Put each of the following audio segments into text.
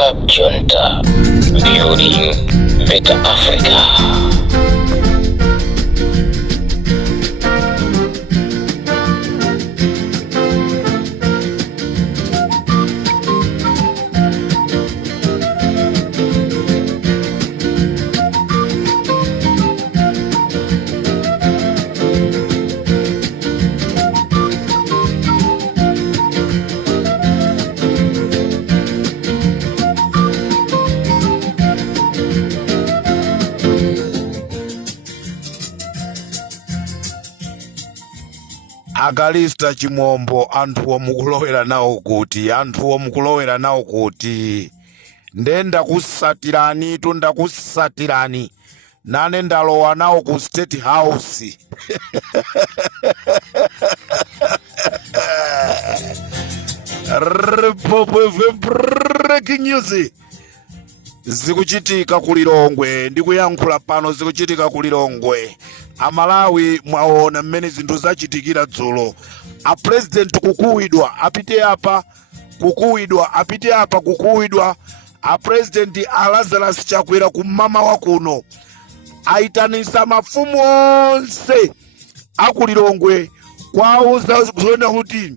Club Junta, building better Africa. Agalista Chimombo, anthu omukulowera nawo kuti ndenda kusatirani tunda kusatirani nane ndalowa nawo ku State House. Breaking news zikuchitika kulilongwe, ndikuyankhula pano zikuchitika kulilongwe. Amalawi mwaona mmene zinthu zachitikira dzulo. A president kukuwidwa apite apa, kukuwidwa. A president Lazarus Chakwera kumama wa kuno aitanisa mafumu onse akulilongwe kwauza kuona kuti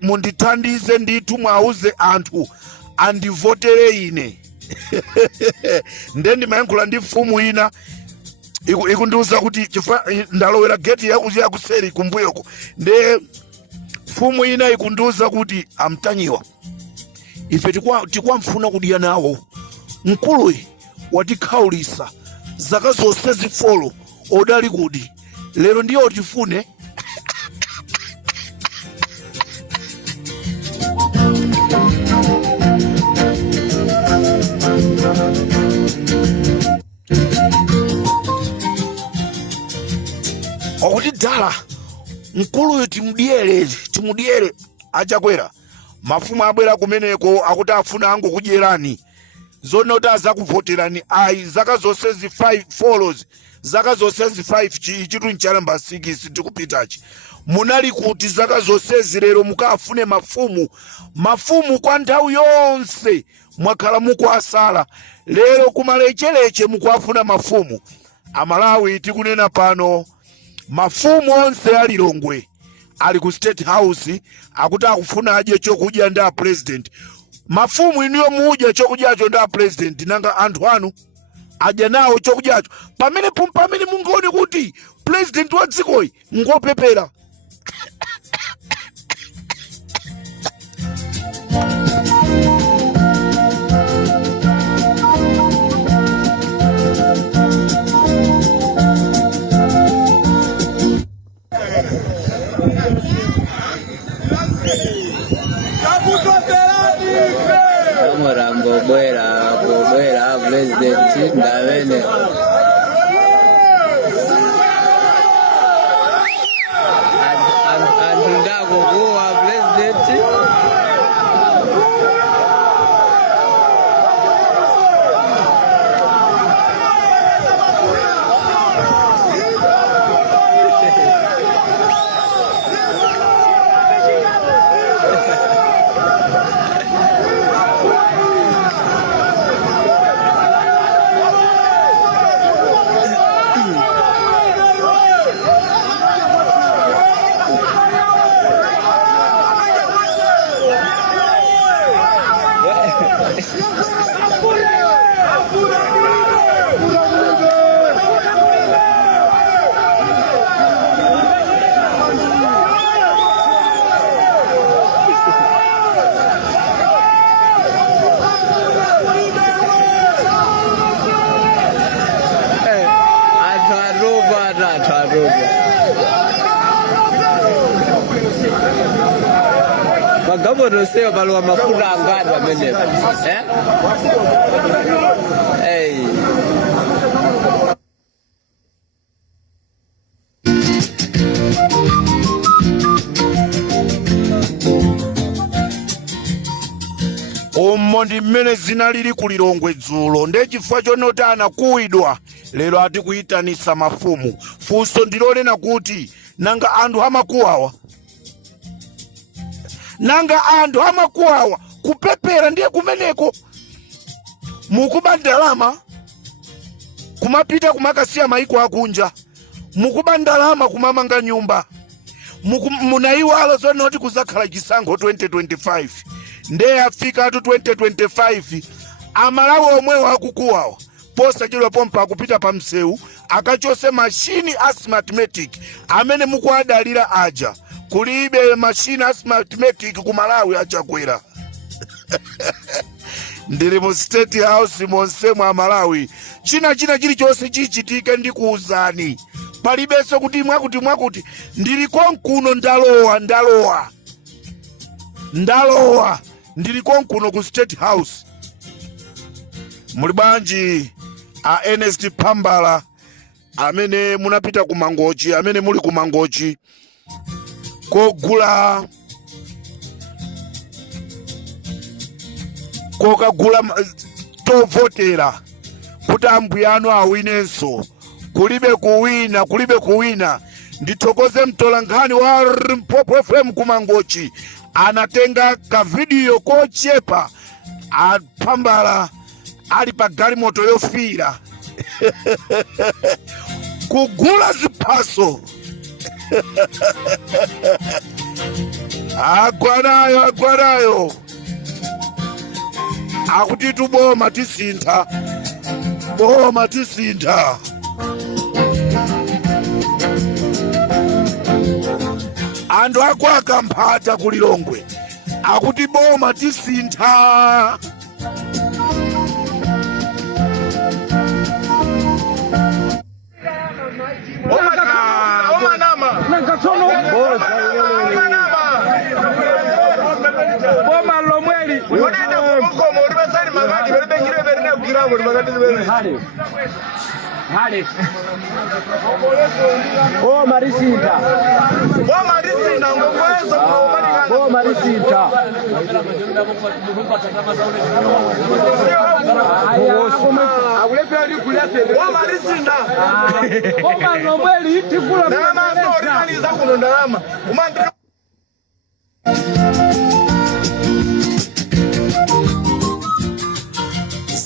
mundithandize ndithu, mwauze anthu andivotere ine. Ndendi mayankhula ndi mfumu ina ikundiuza kuti ndalowera geti ya kuseri kumbuyoko. Nde mfumu ina ikundiuza kuti amtanyiwa ife tikwamfuna kudya nawo mkuluyi watikhaulisa zaka zonse zifolo odali kudi lero ndiyo tifune. Okuti dala mkuluyu timudyere Achakwera. Mafumu abwera kumeneko akuti afuna angu kudyerani zona kuti azakuvoterani ayi zaka zonse zi 5 follows, zaka zonse zi 5 chitu nchalamba 6 tikupitachi. Munali kuti zaka zonse zilero mukafune mafumu kwa nthawi yonse mwakhala mukwasala, lero kumalechereche mukwafuna mafumu. Amalawi tikunena pano mafumu onse alilongwe ali ku State House akuti akufuna adye chokudya nda president. Mafumu iniyo mudya chokudyacho nda president, nanga anthu anu adya nawo chokudyacho pamene mungone kuti president wa dzikoyi ngopepera. Morango Boera president ngavene andundako kuwa president Magaboro seo balwa mafuta angada mene. Hey. Omondi mmene zinalili kulilongwe dzulo ndechifukwa chonoti anakuwidwa lero ati kuyitanisa mafumu. Funso ndilonena kuti nanga anthu amakuwawa, nanga anthu amakuwawa kupepera ndiye kumeneko mukuba ndalama kumapita kumakasiya maiko akunja, mukuba ndalama kumamanga nyumba, munaiwala zonoti kuzakhala chisankho 2025. Nde afika atu 2025 amalawi omwewo akukuwawo posachedwa pompa akupita pa msewu akachose machine asthmatic amene mukuadalira aja. Kulibe machine asthmatic ku Malawi achakwera. Ndiri mu State House monse mwa Malawi. China chilichonse chichitike ndikuuzani. Palibenso kuti mwakuti ndili konkuno ndalowa ndili konkuno ku State House. Muli bwanji a Ernest Pambala amene munapita ku Mangochi, amene muli ku Mangochi kokagula tovotera kuti ambuya anu awinenso. Kulibe kuwina. Ndithokoze mtolankhani wa Limpopo FM ku Mangochi anatenga ka video kochepa Pambala ali pa galimoto yofira kugula ziphaso. agwanayo akuti tuboma tisintha. Andu akwaka Mphata ku Lilongwe akuti boma tisintha.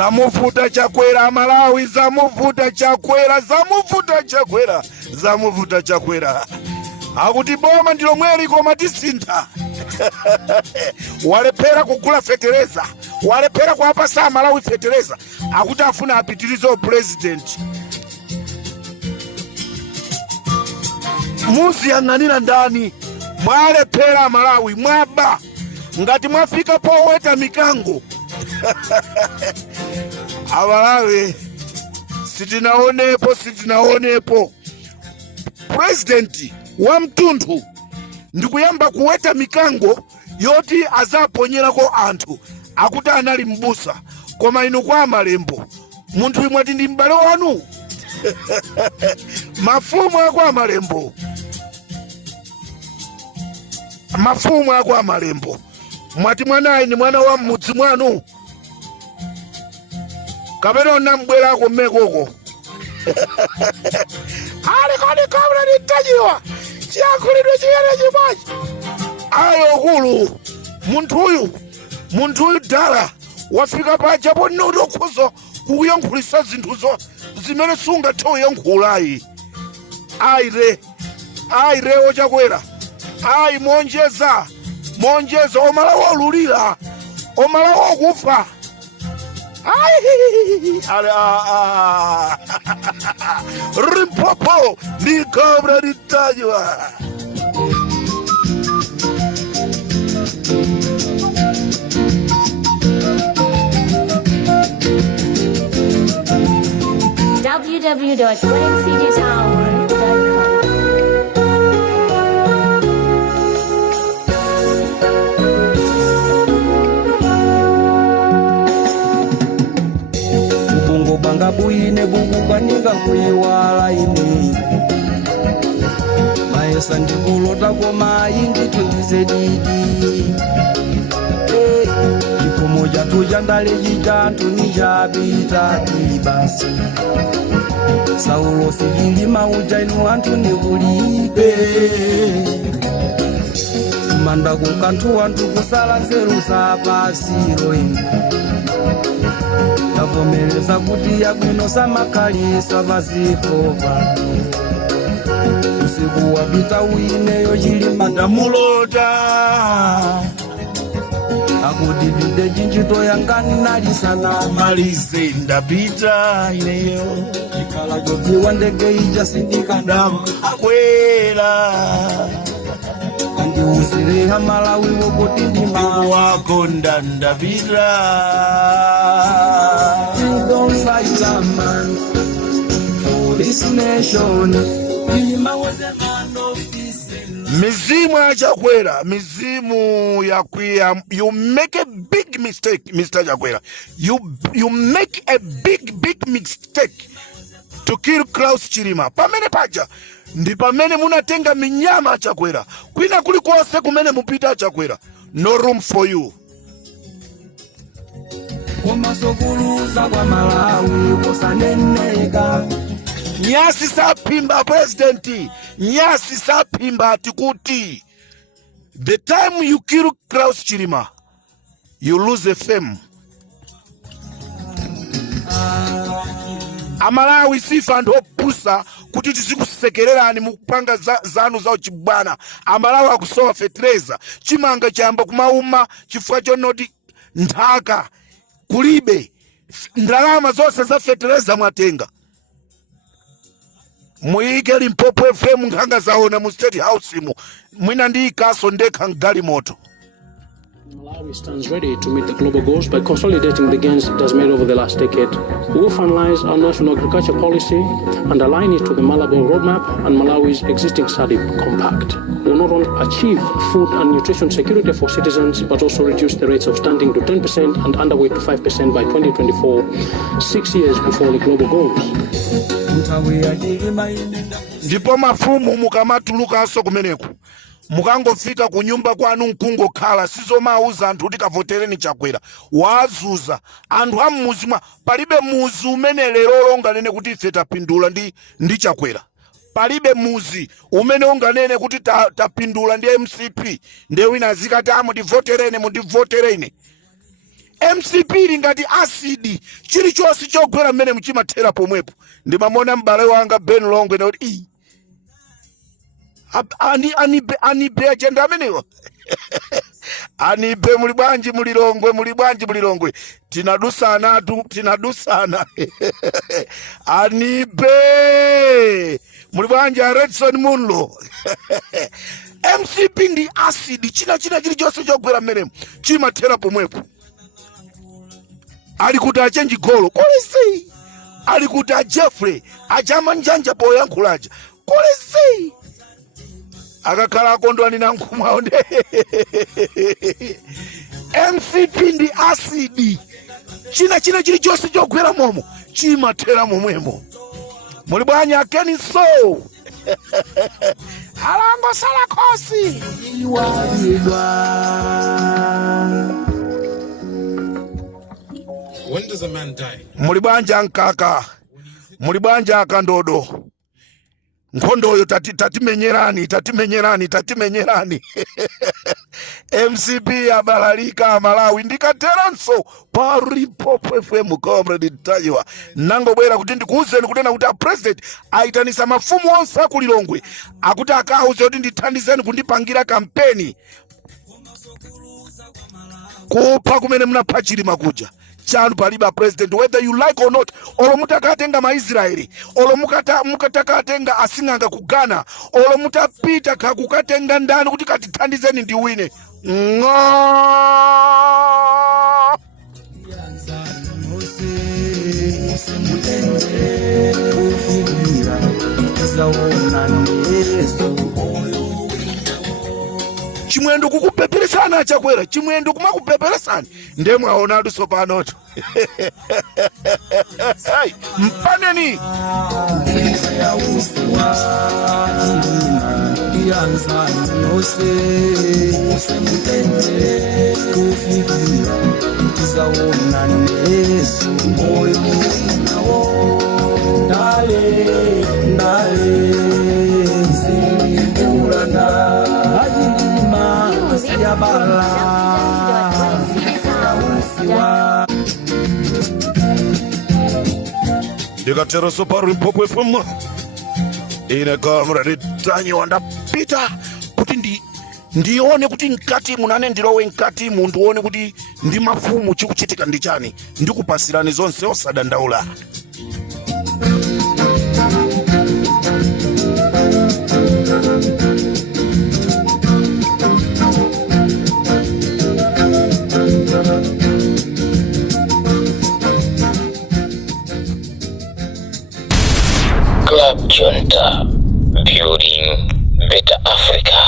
Zamuvuta Chakwera Malawi, zamuvuta Chakwera. Akuti boma ndilo mweli koma tisintha. Walepera kugula fetereza, walepera kuwapasa Malawi fetereza. Akuti afuna apitirize president. Muziyang'anira ndani, mwalepera Malawi, mwaba ngati mwafika poweta mikango. Abalawe sitinaonepo president wa mtunthu ndikuyamba kuweta mikango yoti azaponyerako anthu akuti anali mbusa. Koma inu kwa Malembo munthu imwati ndi m'bale wanu. Mafumu akwa Malembo mwati mwanayi ni mwana wa mmudzi mwanu kapena unambwerako mmekoko. Alikoni kabla nitajiwa chiyakulidwe chiyene chimodzi. Ayo kulu munthu uyu dala wafika paja ponoto khuzo kuyankhulisa zinthuzo zimene sungathe kuyankhulayi. Aire Chakwera ayi monjeza omalawi olulira, omalawi okufa. Limpopo ni kabla nitajwa. www.weddingcdtower.com. Banga buine buku kwanika kuiwala ini maesa ndikulota koma indi tuize didi chikomo chatu chandale chitantu ni chapita basi Saulo sijili mauja inu antu ni kulibe manda kukantu antu kusala nzeru za pasiro ini avomereza kuti yabwino samakalisa vaziko vanu usiku wapita wineyo chilima ndamulota akudivide chinchito yangani nalisana malize ndapita ineyo ikala jodziwa ndege ija sindika ndamu akwera andiuzire hamalawi wokuti ndima wako ndandapita. You don't fight a man for this nation. Mizimu Chakwera, mizimu ya kuya, you make a big mistake, Mr. Chakwera. You make a big mistake to kill Klaus Chilima. Pamene paja, ndi pamene munatenga minyama Chakwera. Kwina kulikwose kumene mupita Chakwera. No room for you. Kumasokuluza kwa Malawi kusaneneka. Nyasi sapimba presidenti, nyasi sapimba tikuti. The time you kill Klaus Chilima, you lose a fame. Amalawi sifa ndo pusa kuti tizikusekererani mukupanga zanu zao chibwana. Amalawi akusowa fetreza, chimanga chamba kumauma, chifukwa chonoti nthaka, kulibe, ndalama zose za fetreza mwatenga. Muike Limpopo FM nkanga zaona mu State House mu mwina ndi kaso ndeka ngali moto. Malawi stands ready to meet the global goals by consolidating the gains it has made over the last decade. We will finalize our national agriculture policy and align it to the Malabo roadmap and Malawi's existing SADC compact. We will not only achieve food and nutrition security for citizens, but also reduce the rates of stunting to 10% and underweight to 5% by 2024, 6 years before the global goals. Ndipo mafumu mukamatuluka aso kumeneku. Mukangofika kunyumba kwanu nkungo khala sizo mauza anthu kuti kavotereni Chakwera wazuza anthu amuzimwa palibe muzi umene lero onganene kuti ife tapindula ndi Chakwera. Palibe muzi umene onganene kuti tapindula ndi MCP ndi wina zikati amudivoterene mudivoterene. MCP lingati acid chilichonse chogwera mmene muchimathera pomwepo. Ndimamona m'bale wanga Ben Longwe na kuti anibe agenda amenewa. Anibe mulibwanji mulilongwe tinadusana anibe mulibwanji Redson Munlo. MCP ndi acid china chilichonse chogwera mmene chimathera pomwepo. Alikuti achenji golo kolesi, alikuti Jeffrey ajama njanja poyankhulaja kolesi, akakhala akondwani na nkhumwa onde. MCP ndi acid china chilichonse chogwera momo chimathera momwemo. Muli bwanji akeni so alango sala khosi When does a man die? Mulibanja ankaka, mulibanja akandodo. Nkondoyo tatimenyerani. MCP abalalika Malawi ndikateranso pa Limpopo FM comrade Tayiwa. Nangobwera kuti ndikuuzeni kutena kuti president aitanisa mafumu onse akulilongwe akuti akauze kuti ndithandizeni kundipangira kampeni kupha kumene munapha Chilima kuja. Chanu paliba president, whether you like or not. Olo mutakatenga maIsraeli, olo mukatakatenga asinganga kugana, olo mutapita kakukatenga ndani kuti katithandizeni ndiwine. Chimwendo kukupeperesana Chakwera, chimwendo kumakupeperesana ndemwe aonadu sopanoto. Mpaneni Music. ndikatero sopa Limpopo FM ine kamuradi Tanyi wandapita kuti ndione kuti mkati munane ndilowe mkati mundione kuti ndi mafumu chikuchitika ndi chani ndikupasirani zonse osadandaula. Club Junta, building better Africa.